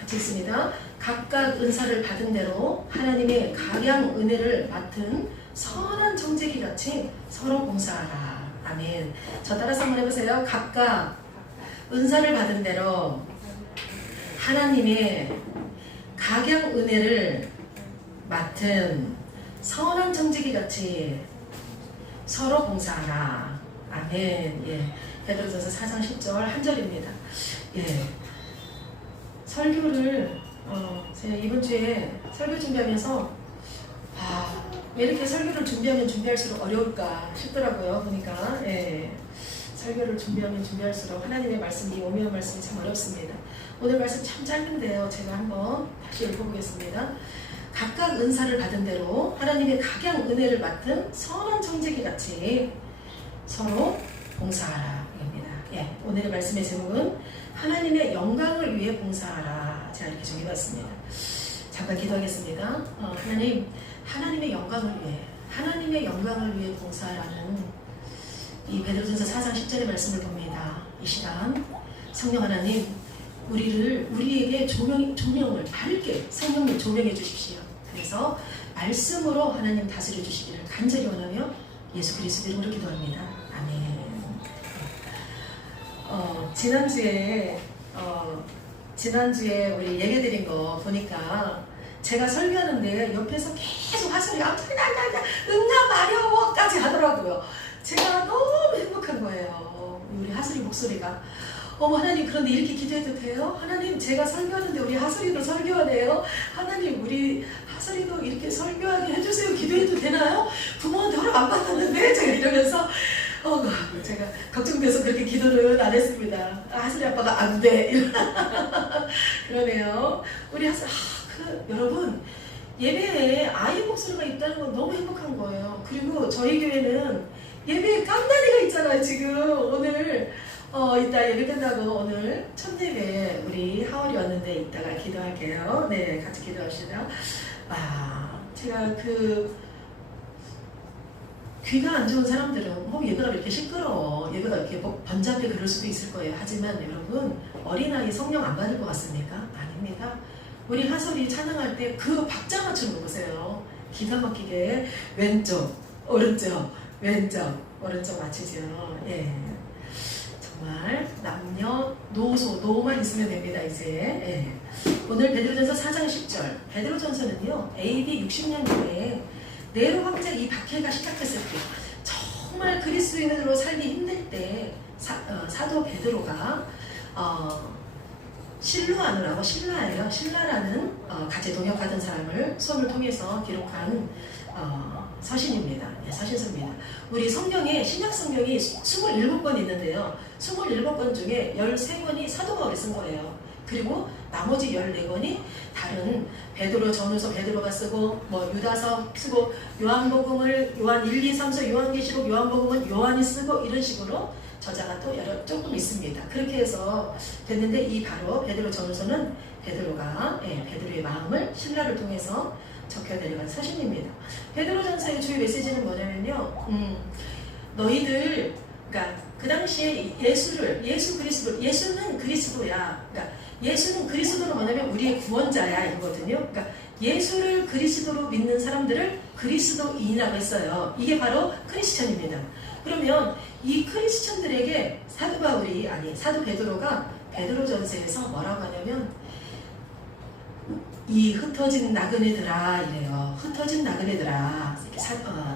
같이 있습니다. 각각 은사를 받은 대로 하나님의 각양 은혜를 맡은 선한 청지기 같이 서로 봉사하라. 아멘. 저 따라서 한번 해보세요. 각각 은사를 받은 대로 하나님의 각양 은혜를 맡은 선한 청지기 같이 서로 봉사하라. 아멘. 예. 베드로전서 4장 10절 한 절입니다. 예. 설교를 제가 이번 주에 설교 준비하면서 왜 이렇게 설교를 준비하면 준비할수록 어려울까 싶더라고요. 보니까 예. 설교를 준비하면 준비할수록 하나님의 말씀이 오묘한 말씀이 참 어렵습니다. 오늘 말씀 참 짧은데요. 제가 한번 다시 읽어보겠습니다. 각각 은사를 받은 대로 하나님의 각양 은혜를 맡은 선한 청지기 같이 서로 봉사하라. 입니다. 예, 오늘의 말씀의 제목은 하나님의 영광을 위해 봉사하라. 제가 이렇게 정해봤습니다. 잠깐 기도하겠습니다. 하나님의 영광을 위해, 하나님의 영광을 위해 봉사하라는 이 베드로전서 4장 10절의 말씀을 봅니다. 이 시간 성령 하나님, 우리에게 조명을 밝게 성령님 조명해 주십시오. 그래서 말씀으로 하나님 다스려 주시기를 간절히 원하며 예수 그리스도 이름으로 기도합니다. 아멘. 지난주에 우리 얘기 드린 거 보니까 제가 설교하는데 옆에서 계속 화소리가 응나 마려워까지 하더라고요. 제가 너무 행복한 거예요. 우리 하소리 목소리가. 하나님, 그런데 이렇게 기도해도 돼요? 하나님, 제가 설교하는데 우리 하소리도 설교하네요. 하나님, 우리 하소리도 이렇게 설교하게 해주세요. 기도해도 되나요? 부모한테 허락 안 받았는데? 제가 이러면서 제가 걱정돼서 그렇게 기도를 안 했습니다. 하소리 아빠가 안 돼. 그러네요. 우리 하소리, 여러분, 예배에 아이 목소리가 있다는 건 너무 행복한 거예요. 그리고 저희 교회는 예배에 깐다리가 있잖아요. 지금 오늘 이따 예배 끝나고 오늘 첫 예배 우리 하월이 왔는데 이따가 기도할게요. 네, 같이 기도합시다. 제가 귀가 안 좋은 사람들은 예배가 왜 이렇게 시끄러워, 예배가 이렇게 번잡해 그럴 수도 있을 거예요. 하지만 여러분, 어린아이 성령 안 받을 것 같습니까? 아닙니다. 우리 하솔이 찬양할 때 그 박자 맞추는 거 보세요. 기가 막히게 왼쪽 오른쪽 왼쪽 오른쪽 맞추죠. 예. 정말 남녀 노만 있으면 됩니다. 이제 예. 오늘 베드로전서 4장 10절. 베드로전서는요 AD 60년대에 네로 황제 이 박해가 시작했을 때 정말 그리스도인으로 살기 힘들 때 사도 베드로가 신라라는 같이 동역하던 사람을 손을 통해서 기록한 서신입니다. 네, 서신서입니다. 우리 성경에 신약 성경이 27권 있는데요. 27권 중에 13권이 사도 바울이 쓴 거예요. 그리고 나머지 14권이 다른 베드로 전후서 베드로가 쓰고 유다서 쓰고 요한복음을 요한 1, 2, 3서 요한계시록 요한복음은 요한이 쓰고 이런 식으로 저자가 또 조금 있습니다. 그렇게 해서 됐는데 이 바로 베드로 전후서는 베드로의 마음을 신라를 통해서 적혀내려간 서신입니다. 베드로전서의 주요 메시지는 뭐냐면요. 너희들, 그러니까 그 당시에 예수는 그리스도야. 그러니까 예수는 그리스도로 뭐냐면 우리의 구원자야 이거거든요. 그러니까 예수를 그리스도로 믿는 사람들을 그리스도인이라고 했어요. 이게 바로 크리스천입니다. 그러면 이 크리스천들에게 사도 베드로가 베드로전서에서 뭐라고 하냐면 이 흩어진 나그네들아 이래요. 흩어진 나그네들아.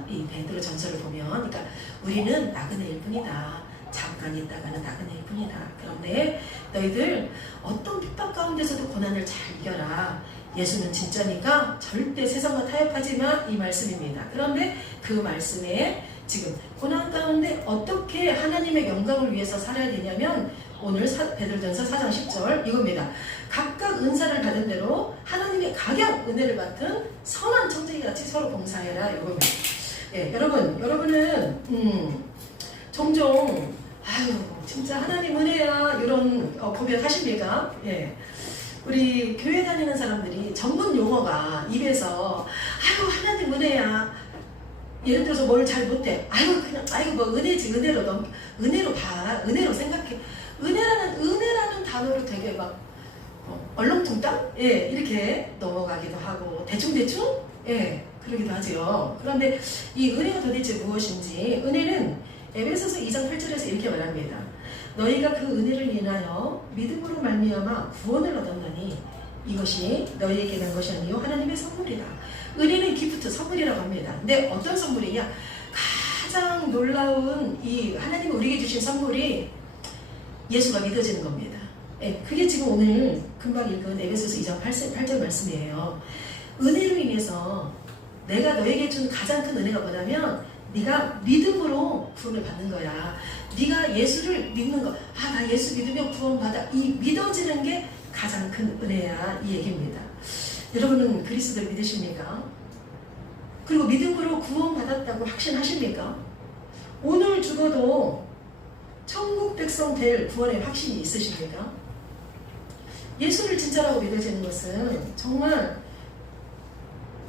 이 베드로 전서를 보면, 그러니까 우리는 나그네일 뿐이다. 잠깐 있다가는 나그네일 뿐이다. 그런데 너희들 어떤 핍박 가운데서도 고난을 잘 이겨라. 예수는 진짜니까 절대 세상과 타협하지 마. 이 말씀입니다. 그런데 그 말씀에 지금 고난 가운데 어떻게 하나님의 영광을 위해서 살아야 되냐면 오늘 베드로전서 4장 10절 이겁니다. 각각 은사를 받은 대로 하나님의 각양 은혜를 받은 선한 청지기같이 서로 봉사해라 이겁니다. 예, 여러분은 종종 진짜 하나님 은혜야 이런 고백하십니까? 예. 우리 교회 다니는 사람들이 전문 용어가 입에서 하나님 은혜야. 예를 들어서 뭘 잘 못해. 은혜지. 은혜로 봐. 은혜로 생각해. 은혜라는 단어로 되게 얼렁뚱땅? 예, 이렇게 넘어가기도 하고 대충대충? 예, 그러기도 하지요. 그런데 이 은혜가 도대체 무엇인지, 은혜는 에베소서 2장 8절에서 이렇게 말합니다. 너희가 그 은혜를 인하여 믿음으로 말미암아 구원을 얻었나니 이것이 너희에게 난 것이 아니요 하나님의 선물이다. 은혜는 기프트, 선물이라고 합니다. 근데 어떤 선물이냐? 가장 놀라운 이 하나님이 우리에게 주신 선물이 예수가 믿어지는 겁니다. 예, 그게 지금 오늘 금방 읽은 에베소서 2장 8절 말씀이에요. 은혜로 인해서 내가 너에게 준 가장 큰 은혜가 뭐냐면 네가 믿음으로 구원을 받는 거야. 네가 예수를 믿는 거. 아, 나 예수 믿으면 구원받아. 이 믿어지는 게 가장 큰 은혜야. 이 얘기입니다. 여러분은 그리스도를 믿으십니까? 그리고 믿음으로 구원받았다고 확신하십니까? 오늘 죽어도 천국 백성 될 구원의 확신이 있으십니까? 예수를 진짜라고 믿어지는 것은 정말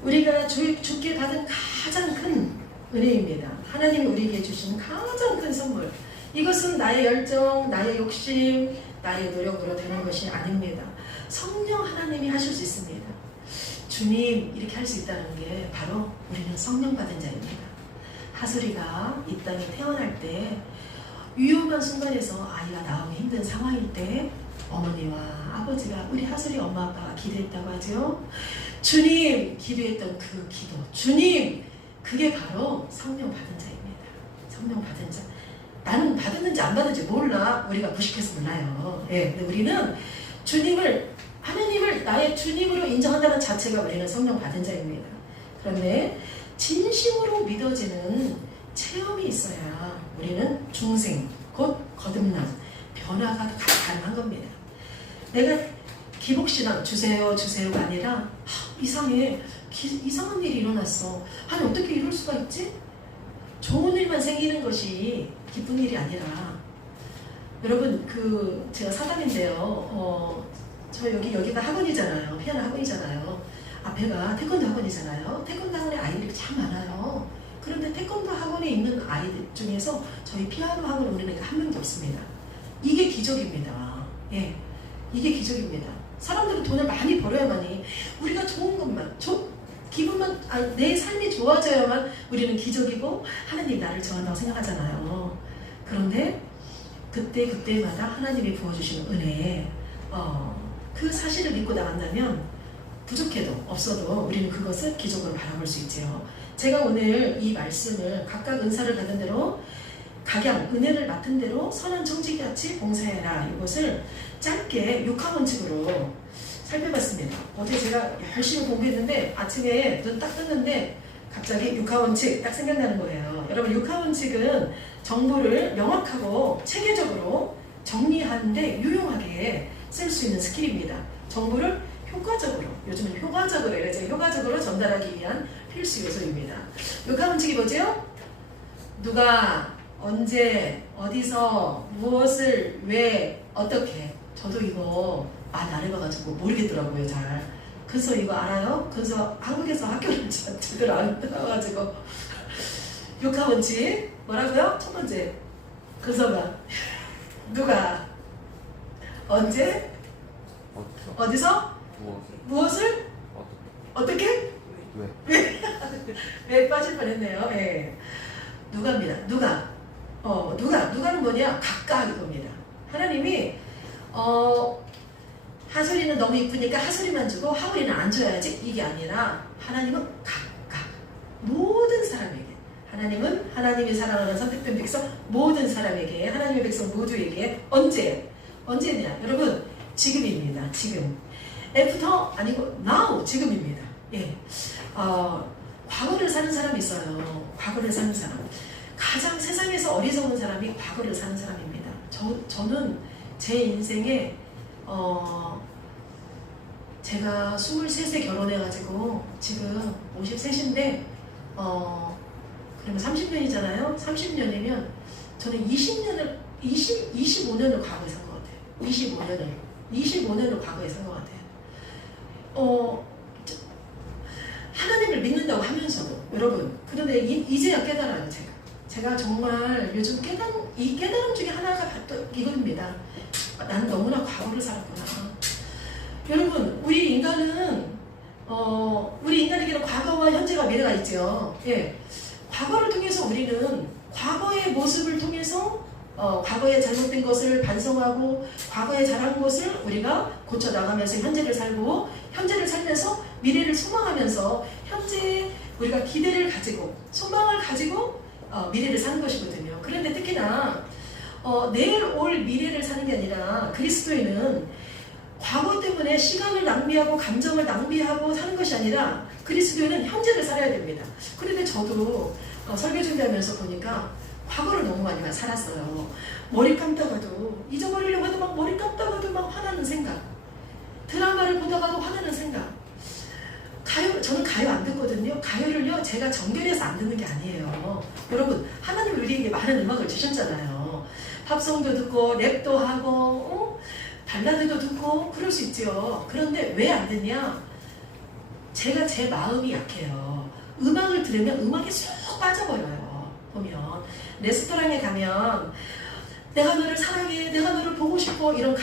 우리가 주께 받은 가장 큰 은혜입니다. 하나님이 우리에게 주신 가장 큰 선물. 이것은 나의 열정, 나의 욕심, 나의 노력으로 되는 것이 아닙니다. 성령 하나님이 하실 수 있습니다. 주님 이렇게 할 수 있다는 게 바로 우리는 성령 받은 자입니다. 하솔이가 이 땅에 태어날 때 위험한 순간에서 아이가 나오기 힘든 상황일 때 어머니와 아버지가 우리 하솔이 엄마 아빠가 기도했다고 하죠. 주님 기도했던 그 기도, 주님 그게 바로 성령 받은 자입니다. 성령 받은 자. 나는 받았는지 안 받았는지 몰라. 우리가 무식해서 몰라요. 예, 근데 우리는 하나님을 나의 주님으로 인정한다는 자체가 우리는 성령 받은 자입니다. 그런데 진심으로 믿어지는 체험이 있어야 우리는 중생, 곧 거듭남, 변화가 가능한 겁니다. 내가 기복신앙 주세요가 아니라 이상해. 이상한 일이 일어났어. 아니 어떻게 이럴 수가 있지? 좋은 일만 생기는 것이 기쁜 일이 아니라 여러분 제가 사담인데요. 저 여기가 학원이잖아요. 피아노 학원이잖아요. 앞에가 태권도 학원이잖아요. 태권도 학원에 아이들이 참 많아요. 그런데 태권도 학원에 있는 아이들 중에서 저희 피아노 학원 오는 애가 한 명도 없습니다. 이게 기적입니다. 예, 이게 기적입니다. 사람들은 돈을 많이 벌어야만이 우리가 좋은 것만 기분만 내 삶이 좋아져야만 우리는 기적이고 하나님 나를 좋아한다고 생각하잖아요. 그런데 그때마다 하나님이 부어주시는 은혜에 그 사실을 믿고 나간다면 부족해도 없어도 우리는 그것을 기적으로 바라볼 수 있지요. 제가 오늘 이 말씀을 각각 은사를 받은 대로 각양 은혜를 맡은 대로 선한 청지기같이 봉사해라, 이것을 짧게 6학원칙으로 살펴봤습니다. 어제 제가 열심히 공부했는데 아침에 눈 딱 떴는데 갑자기 6하원칙 딱 생각나는 거예요. 여러분 6하원칙은 정보를 명확하고 체계적으로 정리하는데 유용하게 쓸 수 있는 스킬입니다. 정보를 효과적으로, 요즘은 효과적으로 전달하기 위한 필수 요소입니다. 6하원칙이 뭐죠? 누가, 언제, 어디서, 무엇을, 왜, 어떻게. 저도 이거 많이 안 해봐가지고 모르겠더라고요, 잘. 그래서 이거 알아요? 그래서 한국에서 학교를 제대로 안 들어가가지고 6하원칙 뭐라고요? 첫 번째 근서가 누가, 언제, 어디서, 무엇을, 어떻게, 왜 빠질 뻔했네요. 네. 누가입니다. 누가는 뭐냐? 각각 이겁니다. 하나님이 하솔이는 너무 이쁘니까 하솔이만 주고 하울이는 안 줘야지, 이게 아니라 하나님은 각각 모든 사람에게, 하나님은 하나님이 사랑하는 선택된 백성 모든 사람에게, 하나님의 백성 모두에게 언제냐? 여러분 지금입니다. 지금. 애프터 아니고 now, 지금입니다. 예. 과거를 사는 사람이 있어요. 과거를 사는 사람. 가장 세상에서 어리석은 사람이 과거를 사는 사람입니다. 저는 제 인생에 제가 23세 결혼해가지고 지금 53인데 그러면 30년이잖아요. 30년이면 저는 25년을 과거에 산 것 같아요. 25년을 과거에 산 것 같아요. 하나님을 믿는다고 하면서도 여러분, 그런데 이제야 깨달아요. 제가 정말 요즘 이 깨달음 중에 하나가 이겁니다. 나는 너무나 과거를 살았구나. 여러분, 우리 인간에게는 과거와 현재가 미래가 있죠. 예. 과거를 통해서 우리는 과거의 모습을 통해서 과거에 잘못된 것을 반성하고 과거에 잘한 것을 우리가 고쳐나가면서 현재를 살고 현재를 살면서 미래를 소망하면서 현재에 우리가 기대를 가지고 소망을 가지고 미래를 사는 것이거든요. 그런데 특히나 내일 올 미래를 사는 게 아니라 그리스도인은 과거 때문에 시간을 낭비하고 감정을 낭비하고 사는 것이 아니라 그리스도인은 현재를 살아야 됩니다. 그런데 저도 설교 준비하면서 보니까 과거를 너무 많이 살았어요. 머리 감다가도 잊어버리려고 해도 막 머리 감다가도 막 화나는 생각, 드라마를 보다가도 화나는 생각. 저는 가요 안 듣거든요. 가요를요 제가 정결해서 안 듣는 게 아니에요. 여러분, 하나님 우리에게 많은 음악을 주셨잖아요. 팝송도 듣고 랩도 하고 발라드도 듣고 그럴 수 있죠. 그런데 왜 안 듣냐? 제가 제 마음이 약해요. 음악을 들으면 음악에 쏙 빠져버려요. 보면 레스토랑에 가면 내가 너를 사랑해, 내가 너를 보고 싶어 이런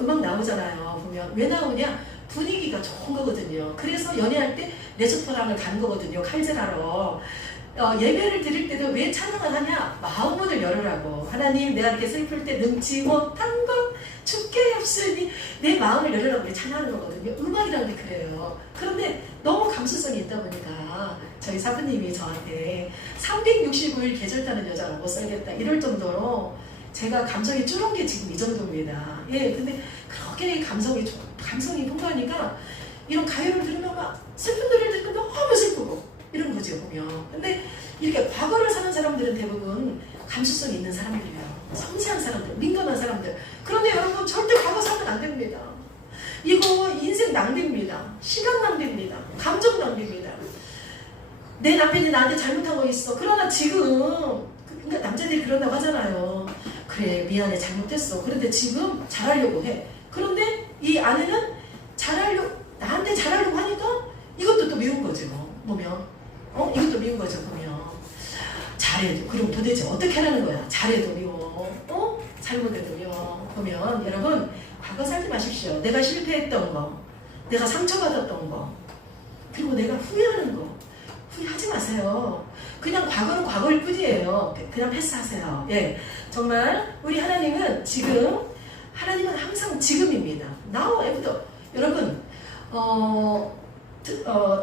음악 나오잖아요. 보면 왜 나오냐? 분위기가 좋은 거거든요. 그래서 연애할 때 레스토랑을 간 거거든요. 칼질하러. 예배를 드릴 때도 왜 찬양을 하냐? 마음문을 열으라고. 하나님, 내가 이렇게 슬플 때 능치 못한 것 주께 없으니 내 마음을 열으라고 우리 찬양하는 거거든요. 음악이라는 게 그래요. 그런데 너무 감수성이 있다 보니까 저희 사부님이 저한테 365일 계절 타는 여자가 못 살겠다 이럴 정도로 제가 감성이 줄은 게 지금 이 정도입니다. 예, 근데 그렇게 감성이 풍부하니까 이런 가요를 들으면 막 슬픈 노래를 듣고 너무 슬프고 이런 거죠, 보면. 근데 이렇게 과거를 사는 사람들은 대부분 감수성이 있는 사람들이에요. 섬세한 사람들, 민감한 사람들. 그런데 여러분, 절대 과거 살면 안 됩니다. 이거 인생 낭비입니다. 시간 낭비입니다. 감정 낭비입니다. 내 남편이 나한테 잘못한 거 있어. 그러나 지금, 그러니까 남자들이 그런다고 하잖아요. 그래, 미안해, 잘못했어. 그런데 지금 잘하려고 해. 그런데 이 아내는 나한테 잘하려고 하니까 이것도 또 미운 거죠. 보면. 이것도 미운 거죠, 보면. 잘해도. 그럼 도대체 어떻게 하라는 거야? 잘해도 미워. 잘못해도 미워. 보면, 여러분, 과거 살지 마십시오. 내가 실패했던 거, 내가 상처받았던 거, 그리고 내가 후회하는 거. 후회하지 마세요. 그냥 과거는 과거일 뿐이에요. 그냥 패스하세요. 예. 정말, 우리 하나님은 하나님은 항상 지금입니다. Now, after. 여러분,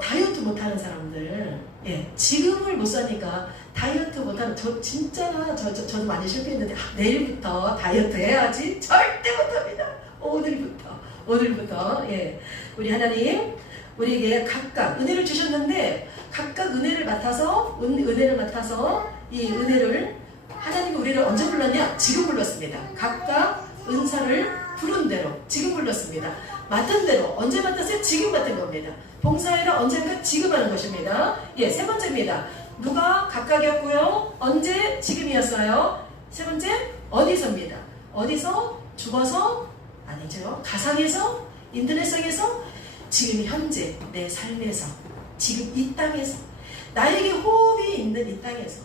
다이어트 못하는 사람들, 예, 지금을 못 사니까 다이어트 못하는, 저도 많이 실패했는데, 내일부터 다이어트 해야지? 절대 못합니다. 오늘부터, 예. 우리 하나님, 우리에게 각각 은혜를 주셨는데, 각각 은혜를 맡아서, 이 은혜를, 하나님이 우리를 언제 불렀냐? 지금 불렀습니다. 각각 은사를 부른 대로, 지금 불렀습니다. 맡은 대로 언제 맡았어요? 지금 맡은 겁니다. 봉사해라 언젠가 지금 하는 것입니다. 예, 세 번째입니다. 누가 각각이었고요. 언제? 지금이었어요. 세 번째, 어디서입니다. 어디서? 죽어서? 아니죠. 가상에서? 인터넷상에서? 지금 현재 내 삶에서, 지금 이 땅에서, 나에게 호흡이 있는 이 땅에서.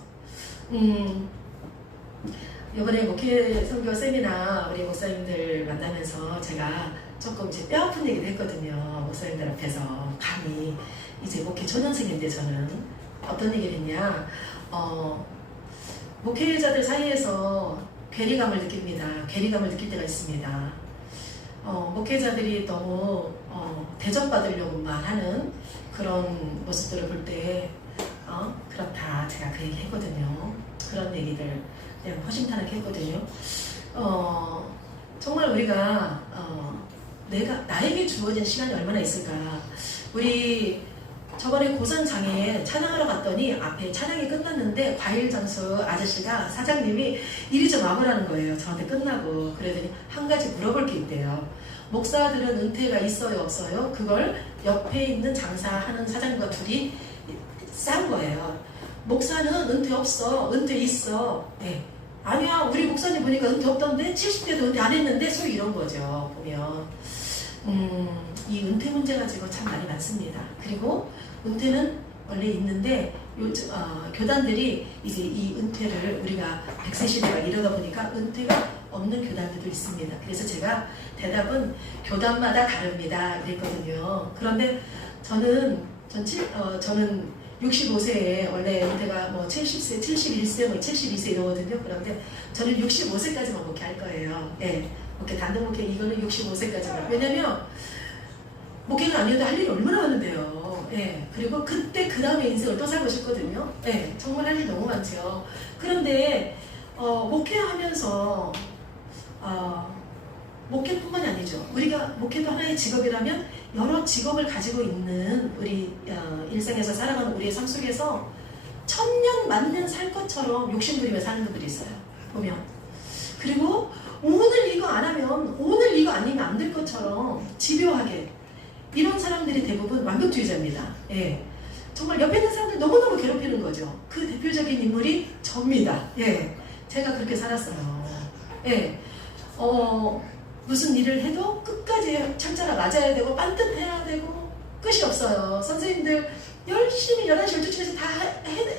이번에 목회 선교 세미나 우리 목사님들 만나면서 제가 조금 이제 뼈아픈 얘기를 했거든요. 목사님들 앞에서 감히 이제 목회 초년생인데 저는 어떤 얘기를 했냐, 목회자들 사이에서 괴리감을 느낍니다. 괴리감을 느낄 때가 있습니다. 목회자들이 너무 대접받으려고만 하는 그런 모습들을 볼 때 그렇다, 제가 그 얘기 했거든요. 그런 얘기들 그냥 허심탄회하게 했거든요. 정말 우리가 나에게 주어진 시간이 얼마나 있을까. 우리 저번에 고산장에 찬양하러 갔더니 앞에 찬양이 끝났는데 과일 장수 아저씨가, 사장님이 일이 좀 와보라는 거예요. 저한테 끝나고. 그러더니 한 가지 물어볼 게 있대요. 목사들은 은퇴가 있어요, 없어요? 그걸 옆에 있는 장사하는 사장님과 둘이 싼 거예요. 목사는 은퇴 없어, 은퇴 있어. 네. 아니야, 우리 목사님 보니까 은퇴 없던데, 70대도 은퇴 안 했는데, 소위 이런 거죠. 보면 이 은퇴 문제 가지고 참 많이 많습니다. 그리고 은퇴는 원래 있는데 요즘 교단들이 이제 이 은퇴를, 우리가 100세 시대가 이러다 보니까 은퇴가 없는 교단들도 있습니다. 그래서 제가 대답은 교단마다 다릅니다 이랬거든요. 그런데 저는 65세에 원래 은퇴가 뭐 70세, 71세, 뭐 72세 이러거든요. 그런데 저는 65세까지만 목회할 거예요. 예, 목회 단독 목회 이거는 65세까지만. 왜냐면 목회가 아니어도 할 일이 얼마나 많은데요. 예, 그리고 그때 그 다음에 인생을 또 살고 싶거든요. 예, 정말 할 일 너무 많죠. 그런데 목회하면서 목회뿐만이 아니죠. 우리가 목회도 하나의 직업이라면 여러 직업을 가지고 있는 우리 일생에서 살아가는 우리의 삶 속에서 천년 만년 살 것처럼 욕심부리며 사는 분들이 있어요. 보면. 그리고 오늘 이거 안 하면 오늘 이거 아니면 안 될 것처럼 집요하게 이런 사람들이 대부분 완벽주의자입니다. 예. 정말 옆에 있는 사람들 너무너무 괴롭히는 거죠. 그 대표적인 인물이 저입니다. 예. 제가 그렇게 살았어요. 예. 무슨 일을 해도 끝까지 철자가 맞아야 되고 반듯해야 되고 끝이 없어요. 선생님들 열심히 11시 12시에서 다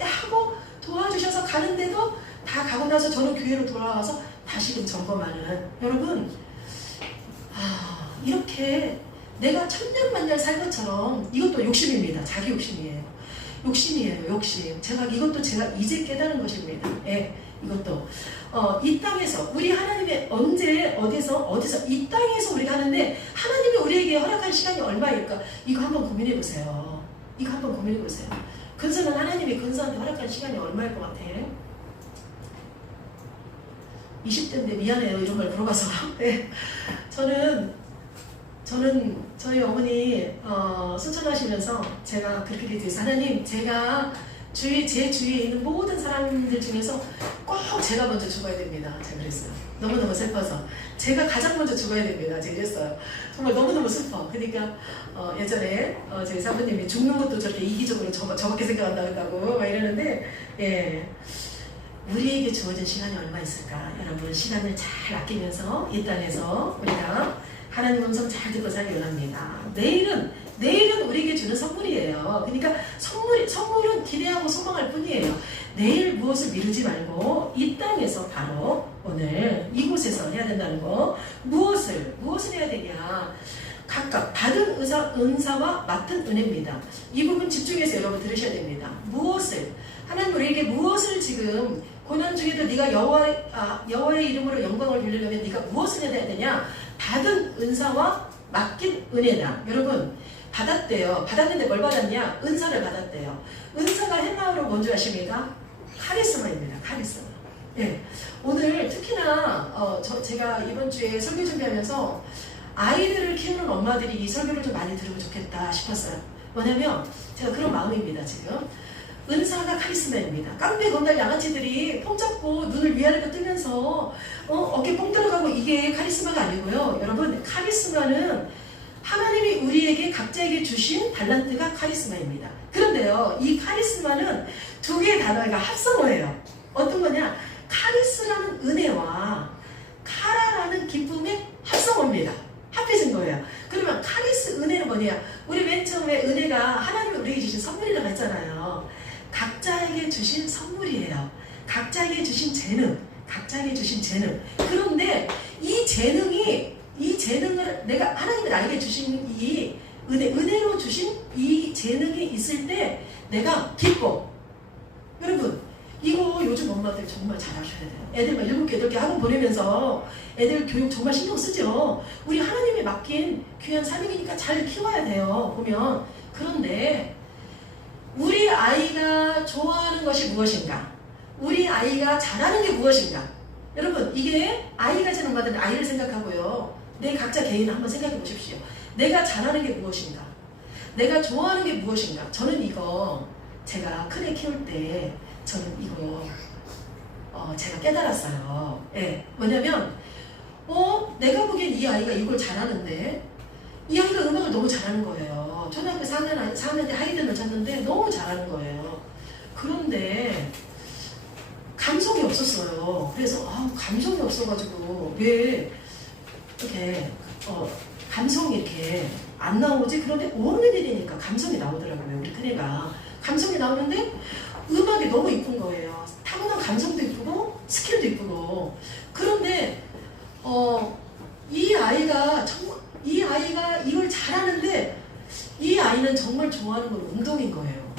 하고 도와주셔서 가는데도 다 가고 나서 저는 교회로 돌아와서 다시금 점검하는 여러분 이렇게 내가 천년만년 살 것처럼 이것도 욕심입니다. 자기 욕심이에요. 욕심이에요. 욕심. 이것도 제가 이제 깨달은 것입니다. 예, 이것도 이 땅에서 우리 하나님의 언제 어디서 이 땅에서 우리가 하는데 하나님이 우리에게 허락한 시간이 얼마일까? 이거 한번 고민해 보세요. 이거 한번 고민해 보세요. 근서는 하나님이 근서한테 허락한 시간이 얼마일 것 같아? 20대인데 미안해요. 이런 걸 물어봐서. 네. 저는 저희 어머니 순천하시면서 제가 그렇게 기도했어요. 하나님, 제가 제 주위에 있는 모든 사람들 중에서 꼭 제가 먼저 죽어야 됩니다. 제가 그랬어요. 너무너무 슬퍼서 제가 가장 먼저 죽어야 됩니다. 제가 이랬어요. 정말 너무너무 슬퍼. 그러니까 예전에 저희 사부님이 죽는 것도 저렇게 이기적으로 저밖에 생각한다고 막 이러는데 예. 우리에게 주어진 시간이 얼마 있을까? 여러분 시간을 잘 아끼면서 이 땅에서 우리가 하나님 음성 잘 듣고 살기 원합니다. 내일은 우리에게 주는 선물이에요. 그러니까 선물은 기대하고 소망할 뿐이에요. 내일 무엇을 미루지 말고 이 땅에서 바로 오늘 이곳에서 해야 된다는 거. 무엇을 해야 되냐? 각각 받은 은사와 맡은 은혜입니다. 이 부분 집중해서 여러분 들으셔야 됩니다. 하나님 우리에게 무엇을 지금 고난 중에도 네가 여호와의 이름으로 영광을 돌리려면 네가 무엇을 해야 되냐? 받은 은사와 맡긴 은혜다. 여러분 받았대요. 받았는데 뭘 받았냐? 은사를 받았대요. 은사가 헬라어로 뭔지 아십니까? 카리스마입니다. 카리스마. 네. 오늘 특히나 제가 이번 주에 설교 준비하면서 아이들을 키우는 엄마들이 이 설교를 좀 많이 들으면 좋겠다 싶었어요. 뭐냐면 제가 그런 마음입니다. 지금 은사가 카리스마입니다. 깡패 건달 양아치들이 폼 잡고 눈을 위아래로 뜨면서 어깨 뽕 들어가고 이게 카리스마가 아니고요. 여러분 카리스마는 하나님이 우리에게 각자에게 주신 달란트가 카리스마입니다. 그런데요, 이 카리스마는 두 개의 단어가 합성어예요. 어떤 거냐? 카리스라는 은혜와 카라라는 기쁨의 합성어입니다. 합해진 거예요. 그러면 카리스 은혜는 뭐냐? 우리 맨 처음에 은혜가 하나님이 우리에게 주신 선물이라고 했잖아요. 각자에게 주신 선물이에요. 각자에게 주신 재능. 그런데 이 재능을 내가 하나님이 나에게 주신 이 은혜로 주신 이 재능이 있을 때 내가 기뻐. 여러분 이거 요즘 엄마들 정말 잘하셔야 돼요. 애들 막 7개, 8개 학원 보내면서 애들 교육 정말 신경 쓰죠. 우리 하나님이 맡긴 귀한 사명이니까 잘 키워야 돼요. 보면. 그런데 우리 아이가 좋아하는 것이 무엇인가? 우리 아이가 잘하는 게 무엇인가? 여러분 이게 아이 가진 엄마들은 아이를 생각하고요. 내 각자 개인을 한번 생각해 보십시오. 내가 잘하는 게 무엇인가? 내가 좋아하는 게 무엇인가? 저는 이거 제가 큰애 키울 때 저는 이거 제가 깨달았어요. 예. 뭐냐면 내가 보기엔 이 아이가 이걸 잘하는데 이 아이가 음악을 너무 잘하는 거예요. 초등학교 4학년 때 하이든을 쳤는데 너무 잘하는 거예요. 그런데 감성이 없었어요. 그래서 감성이 없어가지고 왜 이렇게 감성이 이렇게 안 나오지? 그런데 어른이 되니까 감성이 나오더라고요. 우리 큰애가 감성이 나오는데 음악이 너무 이쁜 거예요. 타고난 감성도 이쁘고 스킬도 이쁘고. 그런데 이 아이가 이걸 잘하는데 이 아이는 정말 좋아하는 건 운동인 거예요.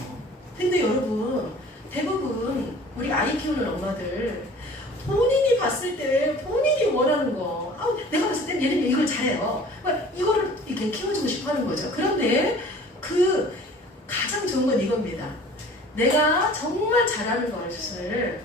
근데 여러분, 대부분 우리 아이 키우는 엄마들 본인이 봤을 때 본인이 원하는 거, 내가 봤을 때 얘는 이걸 잘해요. 이거를 이렇게 키워주고 싶어 하는 거죠. 그런데 그 가장 좋은 건 이겁니다. 내가 정말 잘하는 것을,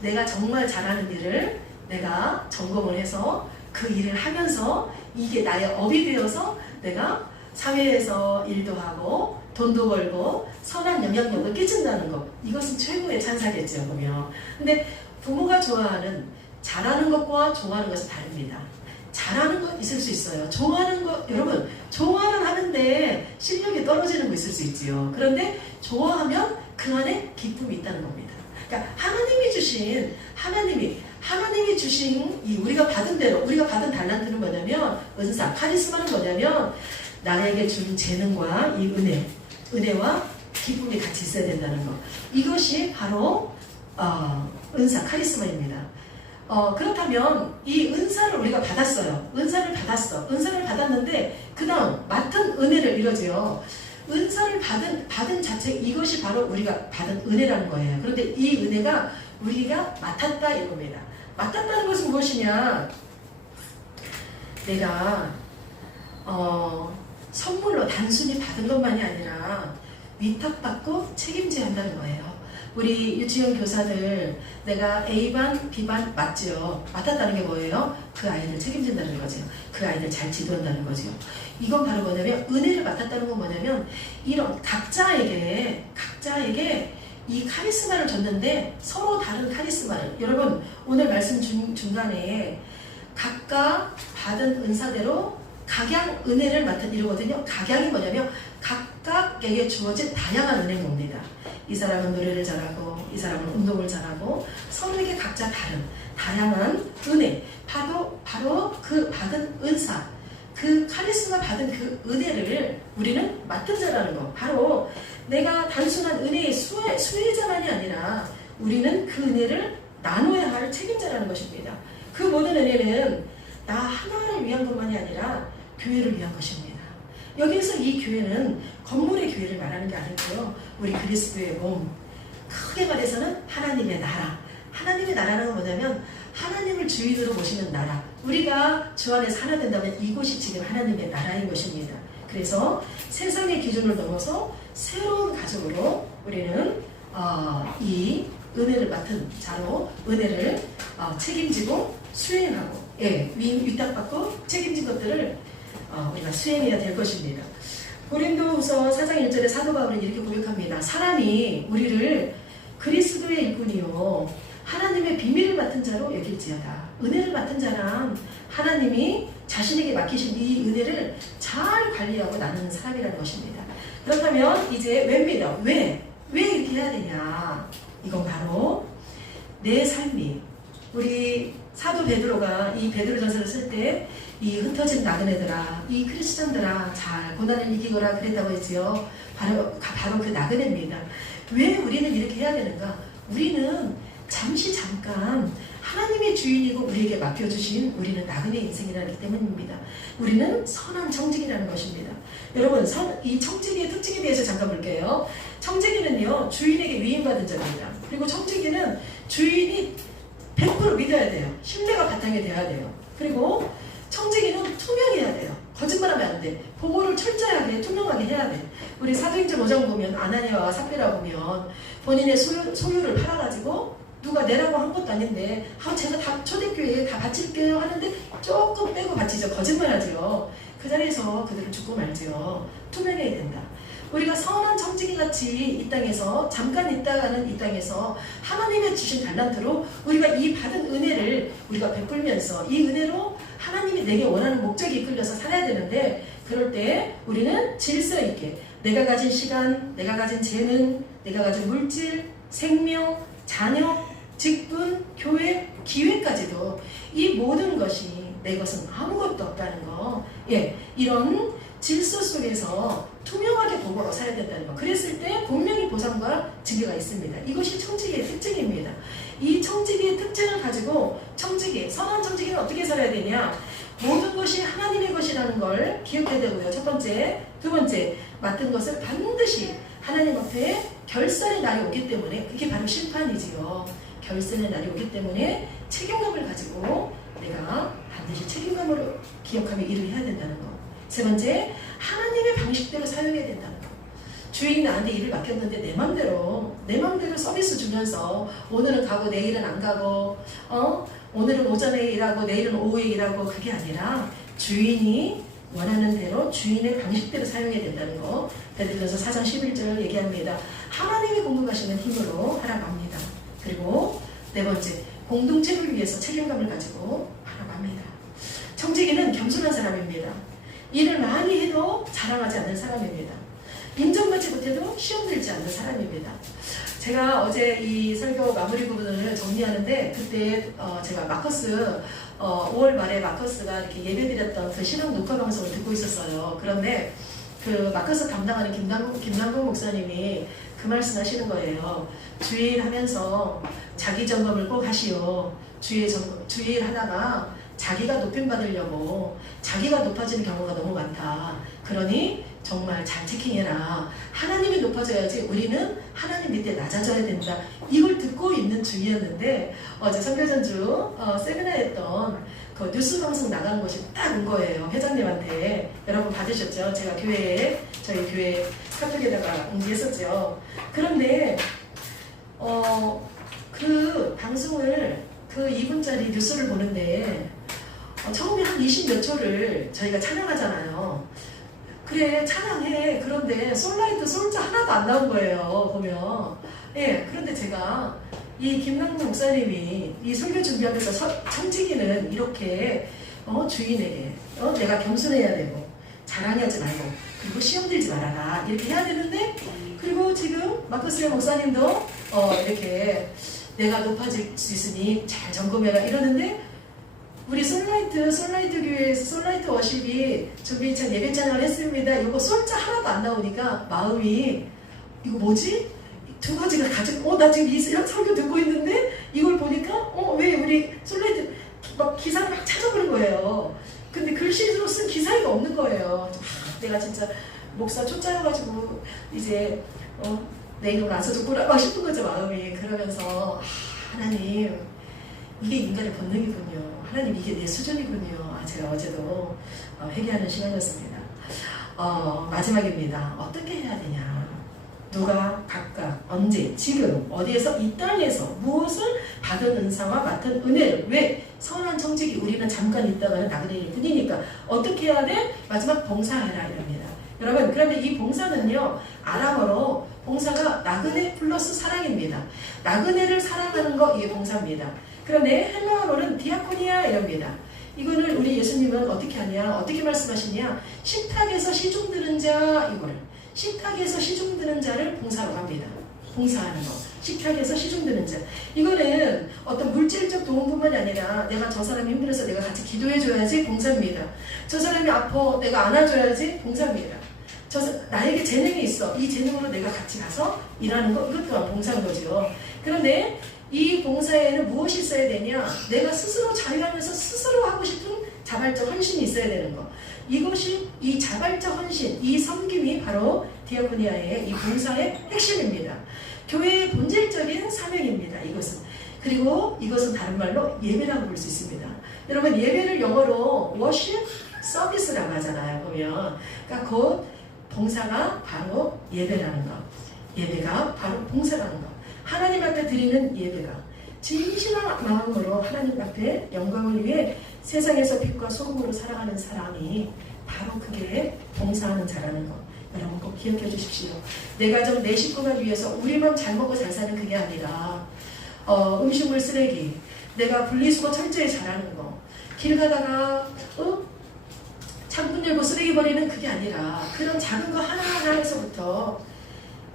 내가 정말 잘하는 일을 내가 점검을 해서 그 일을 하면서 이게 나의 업이 되어서 내가 사회에서 일도 하고 돈도 벌고 선한 영향력을 끼친다는 것, 이것은 최고의 찬사겠죠. 보면. 근데 부모가 좋아하는, 잘하는 것과 좋아하는 것은 다릅니다. 잘하는 것 있을 수 있어요. 좋아하는 것, 여러분, 좋아는 하는데 실력이 떨어지는 거 있을 수 있지요. 그런데 좋아하면 그 안에 기쁨이 있다는 겁니다. 그러니까 하나님이 주신 이 우리가 받은 대로, 우리가 받은 달란트는 뭐냐면, 은사, 카리스마는 뭐냐면, 나에게 준 재능과 이 은혜와 기쁨이 같이 있어야 된다는 것. 이것이 바로 은사, 카리스마입니다. 그렇다면 이 은사를 우리가 받았어요. 은사를 받았는데 그 다음 맡은 은혜를 이거죠. 은사를 받은 자체, 이것이 바로 우리가 받은 은혜라는 거예요. 그런데 이 은혜가 우리가 맡았다 이겁니다. 맡았다는 것은 무엇이냐? 내가 선물로 단순히 받은 것만이 아니라 위탁받고 책임져야 한다는 거예요. 우리 유치원 교사들, 내가 A반, B반 맞죠? 맡았다는 게 뭐예요? 그 아이들 책임진다는 거죠. 그 아이들 잘 지도한다는 거죠. 이건 바로 뭐냐면, 은혜를 맡았다는 건 뭐냐면, 이런 각자에게 이 카리스마를 줬는데 서로 다른 카리스마를, 여러분 오늘 말씀 중간에 각각 받은 은사대로 각양 은혜를 맡은 이루거든요. 각양이 뭐냐면 각각에게 주어진 다양한 은혜인 겁니다. 이 사람은 노래를 잘하고, 이 사람은 운동을 잘하고, 서로에게 각자 다양한 은혜, 바로 그 받은 은사, 그 카리스마 받은 그 은혜를 우리는 맡은 자라는 거. 바로 내가 단순한 은혜의 수혜자만이 아니라 우리는 그 은혜를 나눠야 할 책임자라는 것입니다. 그 모든 은혜는 나 하나를 위한 것만이 아니라 교회를 위한 것입니다. 여기에서 이 교회는 건물의 교회를 말하는 게 아니고요. 우리 그리스도의 몸, 크게 말해서는 하나님의 나라. 하나님의 나라는 건 뭐냐면 하나님을 주인으로 모시는 나라. 우리가 주 안에서 하나 된다면 이곳이 지금 하나님의 나라인 것입니다. 그래서 세상의 기준을 넘어서 새로운 가족으로 우리는 이 은혜를 맡은 자로 은혜를 책임지고 수행하고, 위탁받고 책임진 것들을 우리가 수행해야 될 것입니다. 고린도후서 4장 1절에 사도 바울은 이렇게 고백합니다. 사람이 우리를 그리스도의 일꾼이요 하나님의 비밀을 맡은 자로 여길지어다. 은혜를 맡은 자란 하나님이 자신에게 맡기신 이 은혜를 잘 관리하고 나누는 사람이라는 것입니다. 그렇다면 이제 왜입니다. 왜 이렇게 해야 되냐? 이건 바로 내 삶이, 우리 사도 베드로가 이 베드로전서를 쓸 때 이 흩어진 나그네들아, 이 크리스천들아, 잘 고난을 이기거라 그랬다고 했지요. 바로 그 나그네입니다. 왜 우리는 이렇게 해야 되는가? 우리는 잠깐 하나님의 주인이고 우리에게 맡겨주신 우리는 나그네 인생이라기 때문입니다. 우리는 선한 청지기라는 것입니다. 여러분, 이 청지기의 특징에 대해서 잠깐 볼게요. 청지기는요, 주인에게 위임받은 자입니다. 그리고 청지기는 주인이 100% 믿어야 돼요. 신뢰가 바탕이 돼야 돼요. 그리고 청지기는 투명해야 돼요. 거짓말하면 안 돼. 보고를 철저하게 투명하게 해야 돼. 우리 사도행전 5장 보면 아나니아와 삽비라 보면 본인의 소유를 팔아가지고 누가 내라고 한 것도 아닌데 제가 다 초대교회에 다 바칠게요 하는데 조금 빼고 바치죠. 거짓말하죠. 그 자리에서 그들을 죽고 말죠. 투명해야 된다. 우리가 선한 청지기같이 이 땅에서 잠깐 있다가는 이 땅에서 하나님의 주신 달란트로 우리가 이 받은 은혜를 우리가 베풀면서 이 은혜로 하나님이 내게 원하는 목적이 이끌려서 살아야 되는데, 그럴 때 우리는 질서 있게 내가 가진 시간, 내가 가진 재능, 내가 가진 물질, 생명, 자녀, 직분, 교회, 기회까지도 이 모든 것이 내 것은 아무것도 없다는 거. 이런 질서 속에서 투명하게 도구로 사야 된다는 거. 그랬을 때 분명히 보상과 징계가 있습니다. 이것이 청지기의 특징입니다. 이 청지기의 특징을 가지고 청지기, 선한 청지기는 어떻게 살아야 되냐? 모든 것이 하나님의 것이라는 걸 기억해야 되고요. 첫 번째. 두 번째, 맡은 것을 반드시 하나님 앞에 결산의 날이 오기 때문에, 그게 바로 심판이지요. 결산의 날이 오기 때문에 책임감을 가지고 내가 반드시 책임감으로 기억하며 일을 해야 된다는 거. 세 번째, 하나님의 방식대로 사용해야 된다는 거. 주인이 나한테 일을 맡겼는데 내 맘대로 서비스 주면서 오늘은 가고 내일은 안 가고 오늘은 오전에 일하고 내일은 오후에 일하고, 그게 아니라 주인이 원하는 대로 주인의 방식대로 사용해야 된다는 거. 베드로전서 4장 11절 얘기합니다. 하나님이 공급하시는 힘으로 하라고 합니다. 그리고 네 번째, 공동체를 위해서 책임감을 가지고 하라고 합니다. 청지기는 겸손한 사람입니다. 일을 많이 해도 자랑하지 않는 사람입니다. 인정받지 못해도 시험 들지 않는 사람입니다. 제가 어제 이 설교 마무리 부분을 정리하는데, 그때 제가 마커스 5월 말에 마커스가 이렇게 예배드렸던 그 신앙 녹화 방송을 듣고 있었어요. 그런데 그 마커스 담당하는 김남국 목사님이 그 말씀 하시는 거예요. 주일 하면서 자기 점검을 꼭 하시오. 주일 하다가 자기가 높임 받으려고 자기가 높아지는 경우가 너무 많다. 그러니 정말 잘 체킹해라. 하나님이 높아져야지 우리는 하나님 밑에 낮아져야 된다. 이걸 듣고 있는 중이었는데, 어제 선교전주 세미나 했던 그 뉴스 방송 나가는 것이 딱 온 거예요. 회장님한테. 여러분 받으셨죠? 제가 저희 교회 카톡에다가 공지했었죠. 그런데 그 방송을, 그 2분짜리 뉴스를 보는데 처음에 한 20몇 초를 저희가 찬양하잖아요. 그래, 찬양해. 그런데 솔라이트 솔자 하나도 안 나온 거예요, 보면. 예, 그런데 제가 이 김남국 목사님이 이 설교 준비하면서 청지기는 이렇게 주인에게 내가 겸손해야 되고 자랑하지 말고, 그리고 시험 들지 말아라, 이렇게 해야 되는데, 그리고 지금 마커스 목사님도 이렇게 내가 높아질 수 있으니 잘 점검해라 이러는데, 우리 솔라이트 교회에서 솔라이트 워십이 준비찬 예배 찬양을 했습니다. 이거 솔자 하나도 안 나오니까 마음이, 이거 뭐지? 두 가지가 가지고 나 지금 이 설교 듣고 있는데 이걸 보니까 왜 우리 솔라이트 막 기사를 막 찾아보는 거예요. 근데 글씨로 쓴 기사가 없는 거예요. 내가 진짜 목사 쫓아가가지고 이제 내 이름 안 써줬구나 싶은 거죠, 마음이. 그러면서 하나님, 이게 인간의 본능이군요. 하나님, 이게 내 수준이군요. 제가 어제도 회개하는 시간이었습니다. 마지막입니다. 어떻게 해야 되냐? 누가 각각 언제 지금 어디에서 이 땅에서 무엇을 받은 은사와 맡은 은혜를, 왜 선한 청지기 우리는 잠깐 있다가는 나그네일 뿐이니까 어떻게 해야 돼? 마지막 봉사해라 이럽니다. 여러분, 그런데 이 봉사는요, 아람어로 봉사가 나그네 플러스 사랑입니다. 나그네를 사랑하는 거, 이게 봉사입니다. 그런데 헬라어로는 디아코니아 이럽니다. 이거를 우리 예수님은 어떻게 하냐, 어떻게 말씀하시냐, 식탁에서 시중 드는 자, 이거를 식탁에서 시중 드는 자를 봉사로 합니다. 봉사하는 거, 식탁에서 시중 드는 자. 이거는 어떤 물질적 도움뿐만이 아니라 내가 저 사람이 힘들어서 내가 같이 기도해줘야지 봉사입니다. 저 사람이 아파 내가 안아줘야지 봉사입니다. 나에게 재능이 있어, 이 재능으로 내가 같이 가서 일하는 거, 이것 또한 봉사인 거죠. 그런데 이 봉사에는 무엇이 있어야 되냐? 내가 스스로 자유하면서 스스로 하고 싶은 자발적 헌신이 있어야 되는 거. 이것이, 이 자발적 헌신, 이 섬김이 바로 디아코니아의 이 봉사의 핵심입니다. 교회의 본질적인 사명입니다, 이것은. 그리고 이것은 다른 말로 예배라고 볼 수 있습니다. 여러분, 예배를 영어로 worship 서비스라고 하잖아요, 보면. 그러니까 곧 봉사가 바로 예배라는 것, 예배가 바로 봉사라는 것, 하나님 앞에 드리는 예배가 진실한 마음으로 하나님 앞에 영광을 위해 세상에서 빛과 소금으로 살아가는 사람이 바로 그게 봉사하는 자라는 것, 여러분 꼭 기억해 주십시오. 내 가정, 내 식구를 위해서 우리만 잘 먹고 잘 사는 그게 아니라 음식물 쓰레기, 내가 분리수거 철저히 잘하는 거, 길 가다가 창문 열고 쓰레기 버리는 그게 아니라 그런 작은 거 하나하나에서부터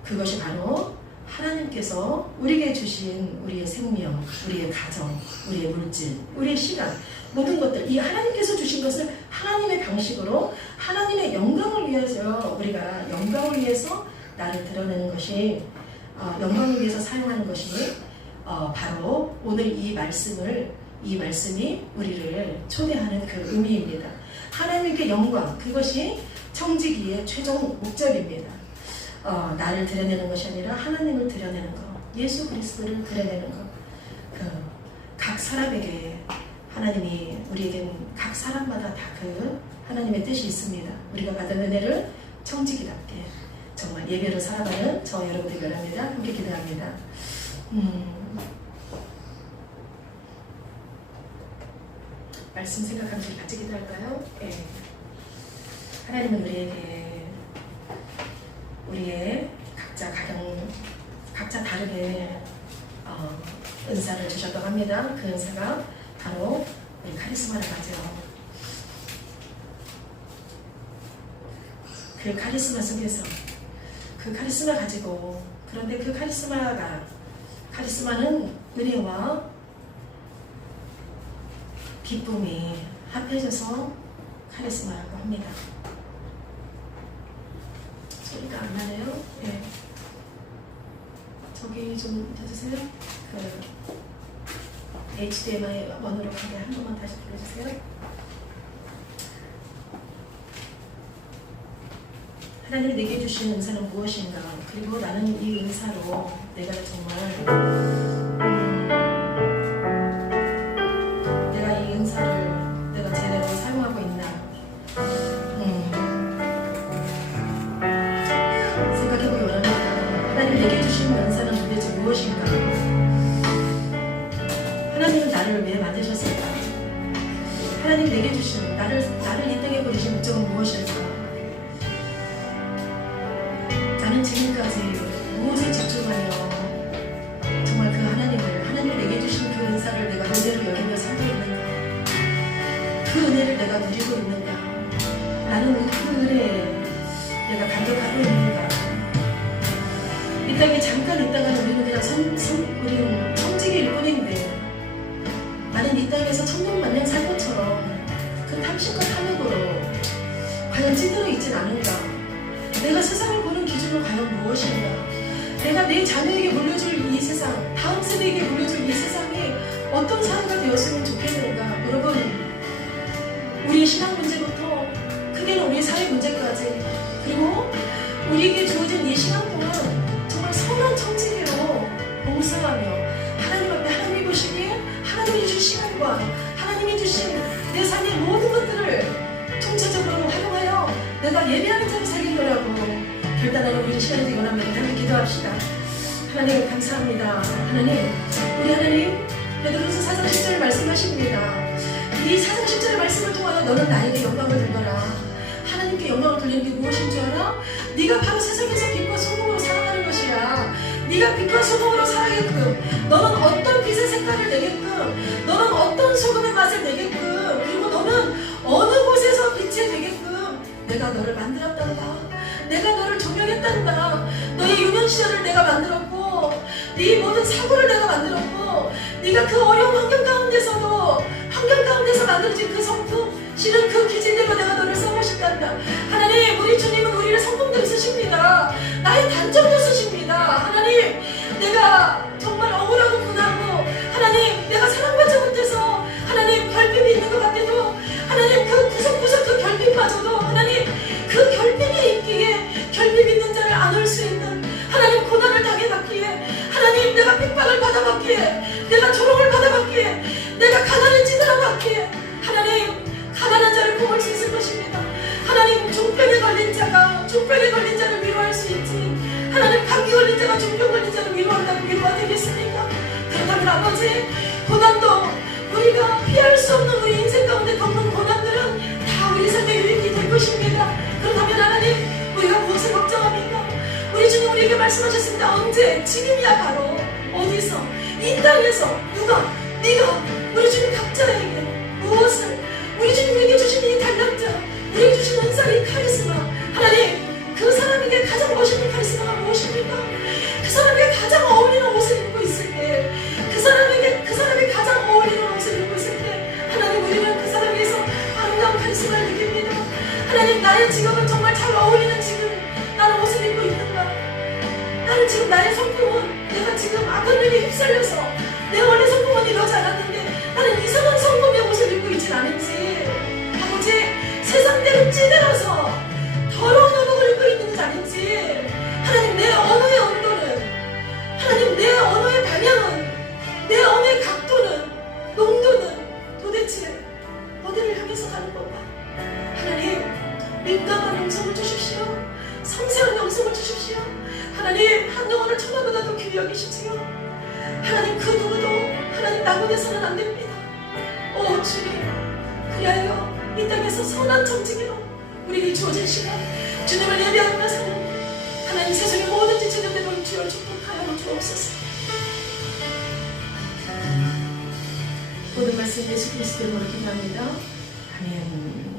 그것이 바로 하나님께서 우리에게 주신 우리의 생명, 우리의 가정, 우리의 물질, 우리의 시간, 모든 것들, 이 하나님께서 주신 것을 하나님의 방식으로 하나님의 영광을 위해서, 우리가 영광을 위해서 나를 드러내는 것이, 영광을 위해서 사용하는 것이 바로 오늘 이 말씀이 우리를 초대하는 그 의미입니다. 하나님께 영광, 그것이 청지기의 최종 목적입니다. 나를 드러내는 것이 아니라 하나님을 드러내는 것, 예수 그리스도를 드러내는 것. 각 사람에게 하나님이, 우리에겐 각 사람마다 다 그 하나님의 뜻이 있습니다. 우리가 받은 은혜를 청지기답게 정말 예배로 살아가는 저 여러분들 바랍니다. 함께 기도합니다. 말씀 생각하면서 같이 기도할까요? 네. 하나님은 우리의 각자 가정, 각자 다르게 은사를 주셨다고 합니다. 그 은사가 바로 우리 카리스마를 가져. 그 카리스마 속에서 그 카리스마 가지고, 그런데 그 카리스마는 은혜와 기쁨이 합해져서 카리스마라고 합니다. 소리가 안 나네요. 네. 저기 좀 해주세요. HDMI 원으로 가게 한 번만 다시 불러주세요. 하나님이 내게 주신 은사는 무엇인가? 그리고 나는 이 은사로 내가 정말 내가 이 은사를 내가 제대로 사용하고 있나? 생각해보기 원합니다. 하나님 내게 주신 은사는 도대체 무엇인가? 하나님은 나를 왜 만드셨을까? 하나님 내게 주신 나를 이 땅에 보내신 목적은 무엇일까? 나는 지금까지 무엇에 집중하며 정말 그 하나님이 내게 주신 그 은사를 내가 은혜로 여기며 살고 있는가? 그 은혜를 내가 누리고 있는가? 나는 그 은혜에 내가 감격하고 있는가? 이 땅에 잠깐 있다가는 우리는 그냥 우리는 청지기일 뿐인데, 나는 이 땅에서 천년만년 살 것처럼 그 탐심과 탐욕으로 과연 찌들어 있진 않은가? 내가 세상을 보는 기준은 과연 무엇인가? 내가 내 자녀에게 물려줄 이 세상, 다음 세대에게 물려줄 이 세상이 어떤 사회가 되었으면 좋겠는가? 여러분, 우리의 신앙 문제부터 크게는 우리의 사회 문제까지, 그리고 우리에게 주어진 이 시간 동안 정말 선한 청지기로 봉사하며 하나님 앞에 하나님이 보시기에 하나님이 주신 시간과 하나님이 주신 내 삶의 모든 것들을 총체적으로 활용하여 내가 예배하는 자로 살리려고 결단하는 우리 시간이 되기 원합니다. 함께 기도합시다. 하나님 감사합니다. 우리 하나님 베드로서 4장 10절 말씀하십니다. 이 4장 10절의 말씀을 통하여 너는 나에게 영광을 돌려라. 하나님께 영광을 돌리는 게 무엇인 줄 알아? 네가 바로 세상에서 빛과 소금으로 살아가는 것이야. 네가 빛과 소금으로 살아게끔, 너는 어떤 빛의 색깔을 내게끔, 너는 어떤 소금의 맛을 내게끔, 그리고 너는 어느 곳에서 빛이 되게끔 내가 너를 만들었단다. 내가 너를 조명했단다. 너의 유년 시절을 내가 만들었고, 네 모든 사고를 내가 만들었고, 네가 그 어려운 환경 가운데서 만들어진 그 성품, 실은 그 기질대로 내가 너를 써보신단다. 하나님, 우리 주님은 우리를 성품대로 쓰십니다. 나의 단점도 쓰십니다. 하나님, 내가 정말 억울하고 분하고, 하나님, 내가 사랑받지 못해서 하나님 결핍이 있는 것 같아도, 하나님 그 구석구석 그 결핍마저도 하나님 그 결핍이 있기에 결핍 있는 자를 안을 수 있는, 하나님 고난을 당해봤기에, 하나님 내가 핍박을 받아봤기에, 내가 조롱을 받아봤기에, 내가 가난을 찌들어봤기에, 하나님 가난한 자를 품을 수 있을 것입니다. 하나님 중병에 걸린 자를 위로할 수 있지. 하나님 감기 걸린 자가 중병 걸린 자를 위로한다고 위로가 되겠습니까? 그렇다면 아버지, 고난도 우리가 피할 수 없는 우리 인생 가운데 겪는 고난들은 다 우리 삶의 유익이 될 것입니다. 그렇다면 하나님, 우리가 무엇을 걱정합니까? 우리 주님 우리에게 말씀하셨습니다. 언제? 지금이야. 바로 어디서? 이 땅에서 네가 우리 주님 각자에게 무엇을, 우리 주님 우리에게 주신 이 달란트, 우리에게 주신 은사, 이 카리스마, 하나님 그 사람에게 가장 멋있는 카리스마가 무엇입니까? 그 사람에게 휩쓸려서 내 원래 성공은 이러지 않았는데 나는 이상한 성공의 옷을 입고 있진 않은지, 아버지 세상대로 찌들어서 더러운 어묵을 입고 있는지 아닌지, 하나님 내 언어의 온도는, 하나님 내 언어의 방향은, 내 언어의 각도는, 농도는 도대체 어디를 향해서 가는 건가? 하나님 민감한 영성을 주십시오. 섬세한 영성을 주십시오. 하나님 한 영혼을 천하보다도 귀히 여기시지요. 하나님 그 누구도 하나님 나무에서는 안 됩니다. 오 주님, 그리하여 이 땅에서 선한 청지기로 우리에게 주어진 시간 주님을 예배하며 사는 하나님 세상의 모든 지체들을 주여 축복하여 주옵소서. 모든 말씀 예수 그리스도의 이름으로 기도합니다. 아멘.